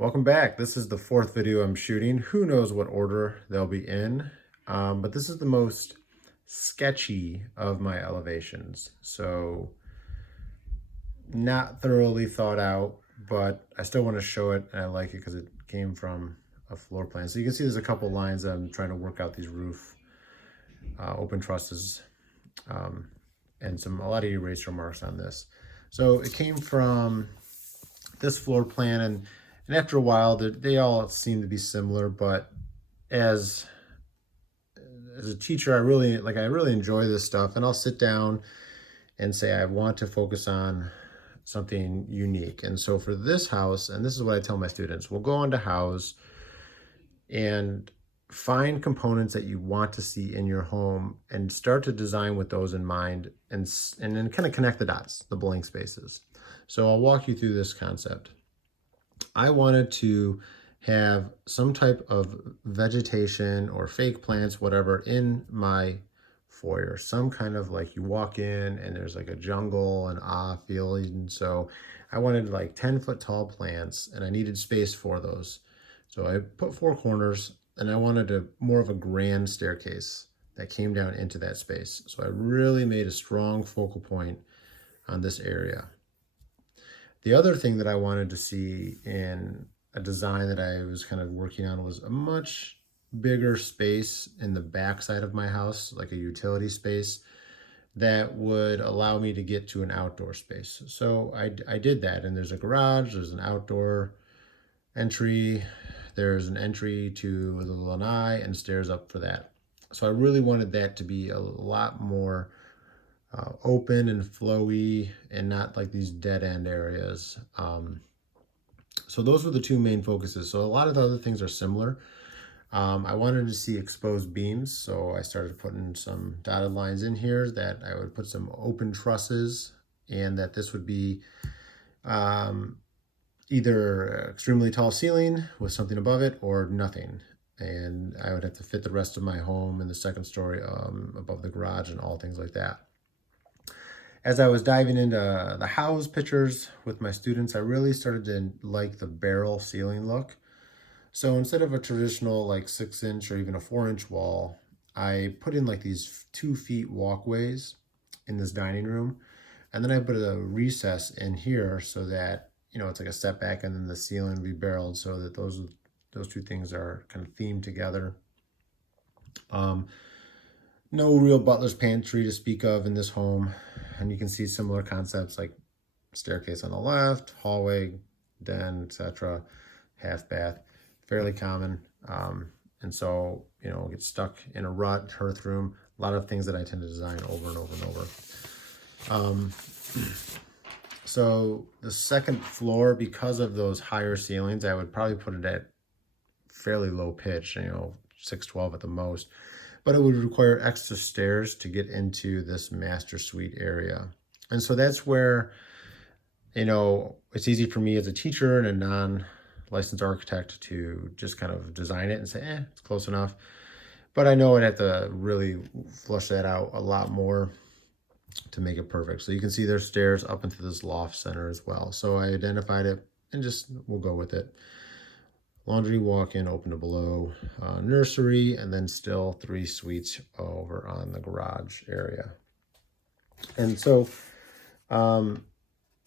Welcome back. This is the fourth video I'm shooting. Who knows what order they'll be in, but this is the most sketchy of my elevations. So not thoroughly thought out, but I still want to show it, and I like it because it came from a floor plan. So you can see there's a couple lines I'm trying to work out these roof open trusses and a lot of eraser marks on this. So it came from this floor plan, and after a while they all seem to be similar, but as a teacher I really enjoy this stuff, and I'll sit down and say I want to focus on something unique. And so for this house, and this is what I tell my students, we'll go on to Houzz and find components that you want to see in your home and start to design with those in mind, and then kind of connect the dots, the blank spaces. So I'll walk you through this concept. I wanted to have some type of vegetation or fake plants, whatever, in my foyer. Some kind of, like, you walk in and there's like a jungle and feeling. So I wanted like 10-foot tall plants, and I needed space for those. So I put four corners, and I wanted more of a grand staircase that came down into that space. So I really made a strong focal point on this area. The other thing that I wanted to see in a design that I was kind of working on was a much bigger space in the back side of my house, like a utility space that would allow me to get to an outdoor space. So I did that, and there's a garage, there's an outdoor entry, there's an entry to the lanai and stairs up for that. So I really wanted that to be a lot more open and flowy, and not like these dead end areas. So those were the two main focuses. So a lot of the other things are similar. I wanted to see exposed beams, so I started putting some dotted lines in here that I would put some open trusses, and that this would be either extremely tall ceiling with something above it or nothing. And I would have to fit the rest of my home in the second story above the garage and all things like that. As I was diving into the Houzz pictures with my students, I really started to like the barrel ceiling look. So instead of a traditional like 6-inch or even a 4-inch wall, I put in like these 2 feet walkways in this dining room. And then I put a recess in here so that, it's like a setback, and then the ceiling would be barreled, so that those two things are kind of themed together. No real butler's pantry to speak of in this home. And you can see similar concepts like staircase on the left, hallway, den, etc., half bath, fairly common. And so, get stuck in a rut, hearth room, a lot of things that I tend to design over and over and over. So the second floor, because of those higher ceilings, I would probably put it at fairly low pitch, 612 at the most. But it would require extra stairs to get into this master suite area. And so that's where, it's easy for me as a teacher and a non-licensed architect to just kind of design it and say, it's close enough. But I know I'd have to really flush that out a lot more to make it perfect. So you can see there's stairs up into this loft center as well. So I identified it, and we'll go with it. Laundry, walk-in, open to below, nursery, and then still 3 suites over on the garage area. And so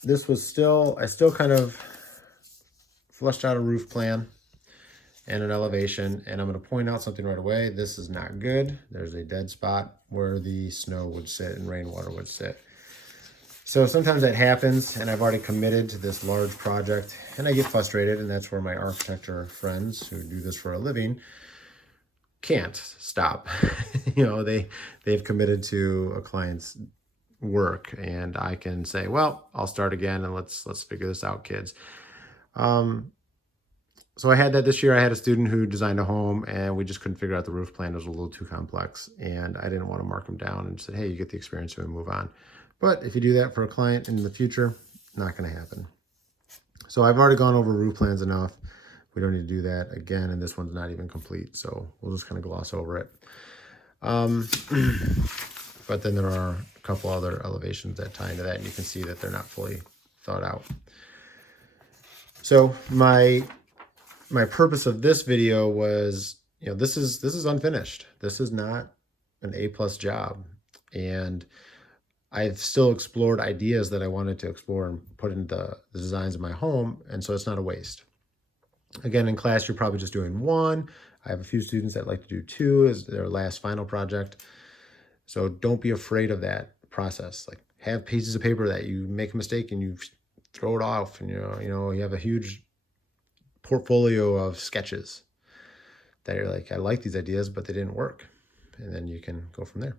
this was I still kind of fleshed out a roof plan and an elevation, and I'm going to point out something right away. This is not good. There's a dead spot where the snow would sit and rainwater would sit. So sometimes that happens, and I've already committed to this large project, and I get frustrated, and that's where my architecture friends who do this for a living can't stop. They've committed to a client's work, and I can say, well, I'll start again, and let's figure this out, kids. So I had that this year. I had a student who designed a home, and we just couldn't figure out the roof plan. It was a little too complex, and I didn't want to mark him down, and said, hey, you get the experience and move on. But if you do that for a client in the future, not going to happen. So I've already gone over roof plans enough. We don't need to do that again, and this one's not even complete, so we'll just kind of gloss over it. But then there are a couple other elevations that tie into that, and you can see that they're not fully thought out. So my my purpose of this video was, this is unfinished. This is not an A+ job. And I've still explored ideas that I wanted to explore and put into the designs of my home. And so it's not a waste. Again, in class, you're probably just doing one. I have a few students that like to do two as their last final project. So don't be afraid of that process. Like, have pieces of paper that you make a mistake and you throw it off, and you have a huge portfolio of sketches that you're like, I like these ideas, but they didn't work. And then you can go from there.